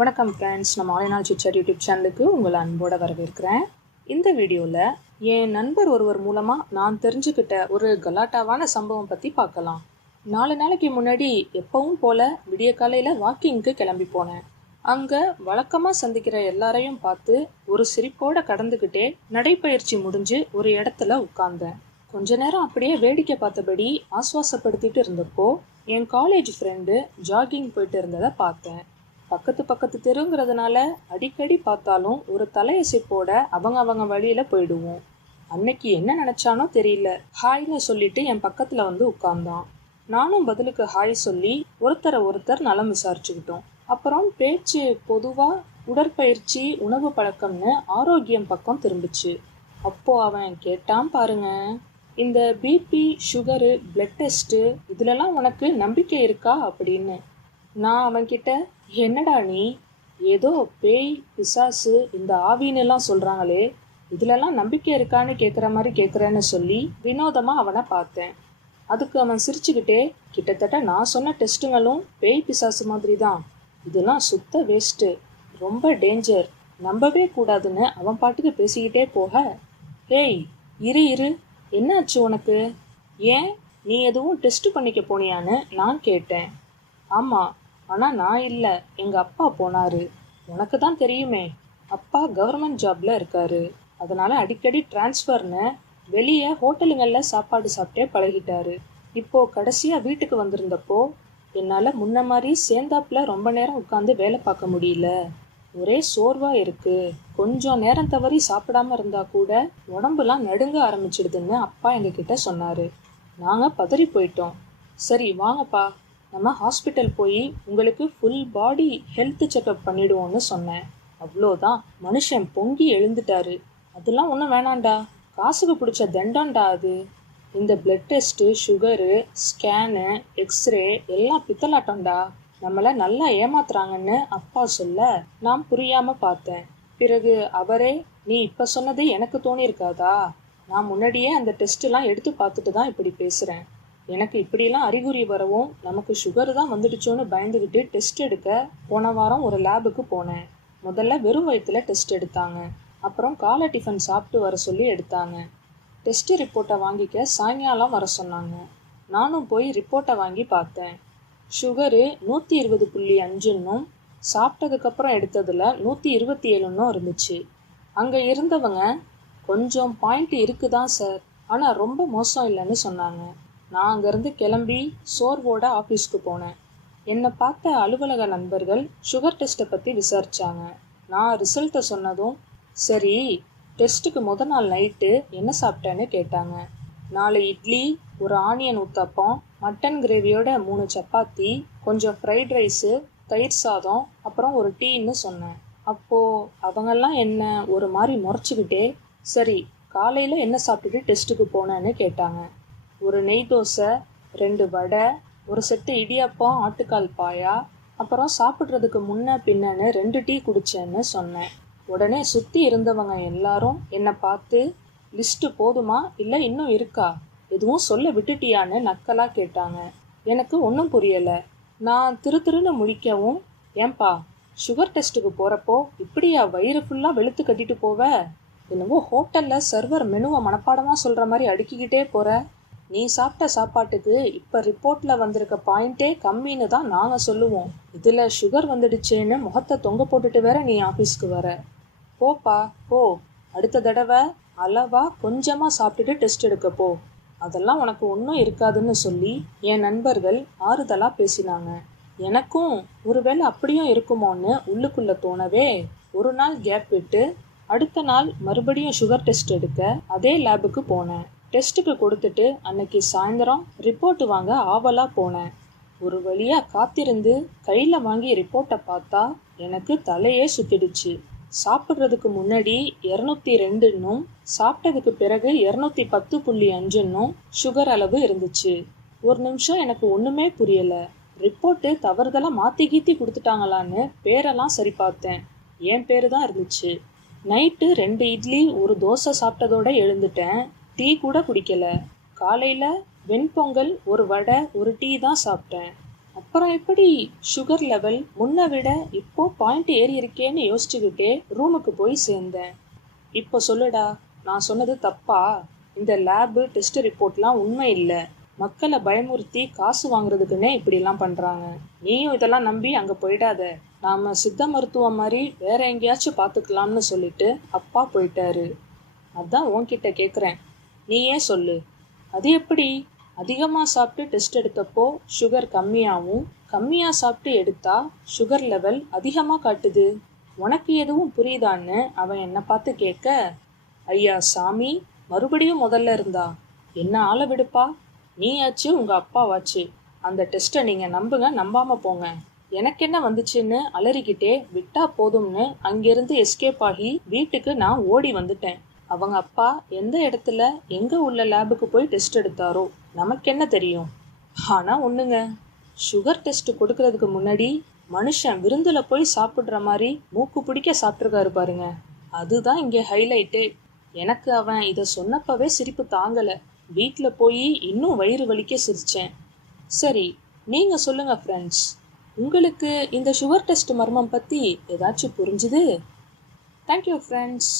வணக்கம் ஃப்ரெண்ட்ஸ், நம்ம ஆலினால் chit-chat YouTube சேனலுக்கு உங்களை அன்போடு வரவேற்கிறேன். இந்த வீடியோவில் என் நண்பர் ஒருவர் மூலமாக நான் தெரிஞ்சுக்கிட்ட ஒரு கலாட்டாவான சம்பவம் பற்றி பார்க்கலாம். 4 நாளைக்கு முன்னாடி எப்பவும் போல் விடிய காலையில் வாக்கிங்க்கு கிளம்பி போனேன். அங்கே வழக்கமாக சந்திக்கிற எல்லாரையும் பார்த்து ஒரு சிரிப்போடு கடந்துக்கிட்டே நடைப்பயிற்சி முடிஞ்சு ஒரு இடத்துல உட்கார்ந்தேன். கொஞ்ச நேரம் அப்படியே வேடிக்கை பார்த்தபடி ஆஸ்வாசப்படுத்திட்டு இருந்தப்போ என் காலேஜ் ஃப்ரெண்டு ஜாகிங் போயிட்டு இருந்ததை பார்த்தேன். பக்கத்து தெருங்கிறதுனால அடிக்கடி பார்த்தாலும் ஒரு தலையசைப்போட அவங்க வழியில் போயிடுவோம். அன்னைக்கு என்ன நினச்சானோ தெரியல, ஹாய்னு சொல்லிட்டு என் பக்கத்தில் வந்து உட்கார்ந்தான். நானும் பதிலுக்கு ஹாய் சொல்லி ஒருத்தர் நலம் விசாரிச்சுக்கிட்டோம். அப்புறம் பேச்சு பொதுவாக உடற்பயிற்சி, உணவு பழக்கம்னு ஆரோக்கியம் பக்கம் திரும்பிச்சு. அப்போ அவன் கேட்டான் பாருங்க, இந்த பிபி, சுகரு, பிளட் டெஸ்ட்டு இதுலலாம் உனக்கு நம்பிக்கை இருக்கா அப்படின்னு. நான் அவன்கிட்ட, என்னடா நீ ஏதோ பேய், பிசாசு, இந்த ஆவின்னுலாம் சொல்கிறாங்களே, இதுலலாம் நம்பிக்கை இருக்கான்னு கேட்குற மாதிரி கேட்குறேன்னு சொல்லி வினோதமாக அவனை பார்த்தேன். அதுக்கு அவன் சிரிச்சுக்கிட்டே, கிட்டத்தட்ட நான் சொன்ன டெஸ்ட்டுங்களும் பேய், பிசாசு மாதிரி தான், இதெல்லாம் சுத்த வேஸ்ட்டு, ரொம்ப டேஞ்சர், நம்பவே கூடாதுன்னு அவன் பாட்டுக்கு பேசிக்கிட்டே போக, ஹேய் இரு என்னாச்சு உனக்கு, ஏன் நீ எதுவும் டெஸ்ட் பண்ணிக்க போனியான்னு நான் கேட்டேன். ஆமாம், ஆனால் நான் இல்லை, எங்கள் அப்பா போனார். உனக்கு தான் தெரியுமே, அப்பா கவர்மெண்ட் ஜாபில் இருக்காரு, அதனால் அடிக்கடி டிரான்ஸ்ஃபர்னு வெளியே ஹோட்டலுங்களில் சாப்பாடு சாப்பிட்டே பழகிட்டாரு. இப்போது கடைசியாக வீட்டுக்கு வந்திருந்தப்போ என்னால் முன்ன மாதிரி சேர்ந்தாப்பில் ரொம்ப நேரம் உட்காந்து வேலை பார்க்க முடியல, ஒரே சோர்வாக இருக்குது, கொஞ்சம் நேரம் தவறி சாப்பிடாம இருந்தால் கூட உடம்புலாம் நடுங்க ஆரம்பிச்சிடுதுன்னு அப்பா எங்ககிட்ட சொன்னார். நாங்கள் பதறி போயிட்டோம். சரி வாங்கப்பா, நம்ம ஹாஸ்பிட்டல் போய் உங்களுக்கு ஃபுல் பாடி ஹெல்த் செக்அப் பண்ணிடுவோன்னு சொன்னேன். அவ்வளோதான், மனுஷன் பொங்கி எழுந்துட்டாரு. அதெல்லாம் ஒன்றும் வேணாண்டா, காசுக்கு பிடிச்ச தண்டாண்டா அது. இந்த blood test, sugar, scan, x ray எல்லாம் பித்தலாட்டம்டா, நம்மளை நல்லா ஏமாத்துறாங்கன்னு அப்பா சொல்ல நான் புரியாமல் பார்த்தேன். பிறகு அவரே, நீ இப்போ சொன்னது எனக்கு தோணியிருக்காதா, நான் முன்னாடியே அந்த டெஸ்ட்டெலாம் எடுத்து பார்த்துட்டு தான் இப்படி பேசுகிறேன். எனக்கு இப்படிலாம் அறிகுறி வரவும் நமக்கு சுகர் தான் வந்துடுச்சோன்னு பயந்துக்கிட்டு டெஸ்ட் எடுக்க போன வாரம் ஒரு லேபுக்கு போனேன். முதல்ல வெறும் வயிற்றுல டெஸ்ட் எடுத்தாங்க, அப்புறம் காலை டிஃபன் சாப்பிட்டு வர சொல்லி எடுத்தாங்க. டெஸ்ட் ரிப்போர்ட்டை வாங்கிக்க சாயங்காலம் வர சொன்னாங்க. நானும் போய் ரிப்போர்ட்டை வாங்கி பார்த்தேன். சுகரு 120.5ன்னும் சாப்பிட்டதுக்கப்புறம் எடுத்ததில் 127ன்னும் இருந்துச்சு. அங்கே இருந்தவங்க, கொஞ்சம் பாயிண்ட் இருக்குதான் சார், ஆனால் ரொம்ப மோசம் இல்லைன்னு சொன்னாங்க. நான் அங்கேருந்து கிளம்பி சோர்வோட ஆஃபீஸ்க்கு போனேன். என்னை பார்த்த அலுவலக நண்பர்கள் சுகர் டெஸ்ட்டை பற்றி விசாரித்தாங்க. நான் ரிசல்ட்டை சொன்னதும், சரி டெஸ்ட்டுக்கு நாள் நைட்டு என்ன சாப்பிட்டேன்னு கேட்டாங்க. 4 இட்லி, ஒரு ஆனியன் ஊத்தப்பம், மட்டன் கிரேவியோட 3 சப்பாத்தி, கொஞ்சம் ஃப்ரைட் ரைஸு, தயிர் சாதம், அப்புறம் ஒரு டீன்னு சொன்னேன். அப்போது அவங்கெல்லாம் என்ன ஒரு மாதிரி முறைச்சிக்கிட்டே, சரி காலையில் என்ன சாப்பிட்டுட்டு டெஸ்ட்டுக்கு போனேன்னு கேட்டாங்க. ஒரு நெய் தோசை, 2 வடை, ஒரு செட்டு இடியாப்பம், ஆட்டுக்கால் பாயா, அப்புறம் சாப்பிட்றதுக்கு முன்ன பின்னன்னு 2 டீ குடித்தேன்னு சொன்னேன். உடனே சுற்றி இருந்தவங்க எல்லாரும் என்னை பார்த்து, லிஸ்ட்டு போதுமா இல்லை இன்னும் இருக்கா, எதுவும் சொல்ல விட்டுட்டியான்னு நக்கலாக கேட்டாங்க. எனக்கு ஒன்றும் புரியலை. நான் திருன்னு முழிக்கவும், ஏன்பா சுகர் டெஸ்ட்டுக்கு போகிறப்போ இப்படியா வயிறு ஃபுல்லாக வெளுத்து கட்டிட்டு போவ, என்னவோ ஹோட்டலில் சர்வர் மெனுவை மனப்பாடமாக சொல்கிற மாதிரி அடுக்கிக்கிட்டே போகிற, நீ சாப்பிட்ட சாப்பாட்டுக்கு இப்போ ரிப்போர்ட்டில் வந்திருக்க பாயிண்ட்டே கம்மின்னு தான் நாங்கள் சொல்லுவோம், இதில் சுகர் வந்துடுச்சேன்னு முகத்தை தொங்க போட்டுட்டு வேற நீ ஆஃபீஸ்க்கு வர, போப்பா போ, அடுத்த தடவை அளவாக கொஞ்சமாக சாப்பிட்டுட்டு டெஸ்ட் எடுக்க போ, அதெல்லாம் உனக்கு ஒன்றும் இருக்காதுன்னு சொல்லி என் நண்பர்கள் ஆறுதலாக பேசினாங்க. எனக்கும் ஒருவேளை அப்படியும் இருக்குமோன்னு உள்ளுக்குள்ளே தோணவே ஒரு நாள் கேப் விட்டு அடுத்த நாள் மறுபடியும் சுகர் டெஸ்ட் எடுக்க அதே லேபுக்கு போனேன். டெஸ்ட்டுக்கு கொடுத்துட்டு அன்னைக்கு சாயந்தரம் ரிப்போர்ட்டு வாங்க ஆவலாக போனேன். ஒரு வழியாக காத்திருந்து கையில் வாங்கி ரிப்போர்ட்டை பார்த்தா எனக்கு தலையே சுத்திடுச்சு. சாப்பிட்றதுக்கு முன்னாடி 202ன்னும் சாப்பிட்டதுக்கு பிறகு 210.5ன்னும் சுகர் அளவு இருந்துச்சு. ஒரு நிமிஷம் எனக்கு ஒன்றுமே புரியலை. ரிப்போர்ட்டு தவறுதலாக மாற்றி கீத்தி கொடுத்துட்டாங்களான்னு பேரெல்லாம் சரி பார்த்தேன். என் பேர் தான் இருந்துச்சு. நைட்டு 2 இட்லி, ஒரு தோசை சாப்பிட்டதோட எழுந்துட்டேன். டீ கூட குடிக்கலை. காலையில் வெண்பொங்கல், ஒரு வடை, ஒரு டீ தான் சாப்பிட்டேன். அப்புறம் எப்படி சுகர் லெவல் முன்ன விட இப்போ பாயிண்ட் ஏறி இருக்கேன்னு யோசிச்சுக்கிட்டே ரூமுக்கு போய் சேர்ந்தேன். இப்போ சொல்லுடா, நான் சொன்னது தப்பா? இந்த லேபு டெஸ்ட் ரிப்போர்ட்லாம் உண்மை இல்லை. மக்களை பயமுறுத்தி காசு வாங்குறதுக்குன்னே இப்படிலாம் பண்ணுறாங்க. நீயும் இதெல்லாம் நம்பி அங்கே போயிடாத. நாம் சித்த மருத்துவம் மாதிரி வேற எங்கேயாச்சும் பார்த்துக்கலாம்னு சொல்லிட்டு அப்பா போயிட்டாரு. அதான் உன்கிட்ட கேட்குறேன், நீயே சொல்லு. அது எப்படி? அதிகமாக சாப்பிட்டு டெஸ்ட் எடுத்தப்போ சுகர் கம்மியாகவும் கம்மியாக சாப்பிட்டு எடுத்தா சுகர் லெவல் அதிகமாக காட்டுது. உனக்கு எதுவும் புரியுதான்னு அவன் என்னை பார்த்து கேட்க, ஐயா சாமி, மறுபடியும் முதல்ல இருந்தா என்ன ஆள விடுப்பா. நீயாச்சு உங்கள் அப்பாவாச்சு. அந்த டெஸ்ட்டை நீங்கள் நம்புங்க, நம்பாமல் போங்க. எனக்கு என்ன வந்துச்சுன்னு அலறிக்கிட்டே விட்டா போதும்னு அங்கேருந்து எஸ்கேப் ஆகி வீட்டுக்கு நான் ஓடி வந்துட்டேன். அவங்க அப்பா எந்த இடத்துல எங்கே உள்ள லேபுக்கு போய் டெஸ்ட் எடுத்தாரோ நமக்கு என்ன தெரியும். ஆனால் ஒன்றுங்க, சுகர் டெஸ்ட் கொடுக்கறதுக்கு முன்னாடி மனுஷன் விருந்தில் போய் சாப்பிட்ற மாதிரி மூக்கு பிடிக்க சாப்பிட்ருக்காரு பாருங்க. அதுதான் இங்கே ஹைலைட்டே. எனக்கு அவன் இதை சொன்னப்பவே சிரிப்பு தாங்கலை. வீட்டில் போய் இன்னும் வயிறு வலிக்க சிரித்தேன். சரி, நீங்கள் சொல்லுங்கள் ஃப்ரெண்ட்ஸ், உங்களுக்கு இந்த சுகர் டெஸ்ட் மர்மம் பற்றி ஏதாச்சும் புரிஞ்சுது? Thank you friends.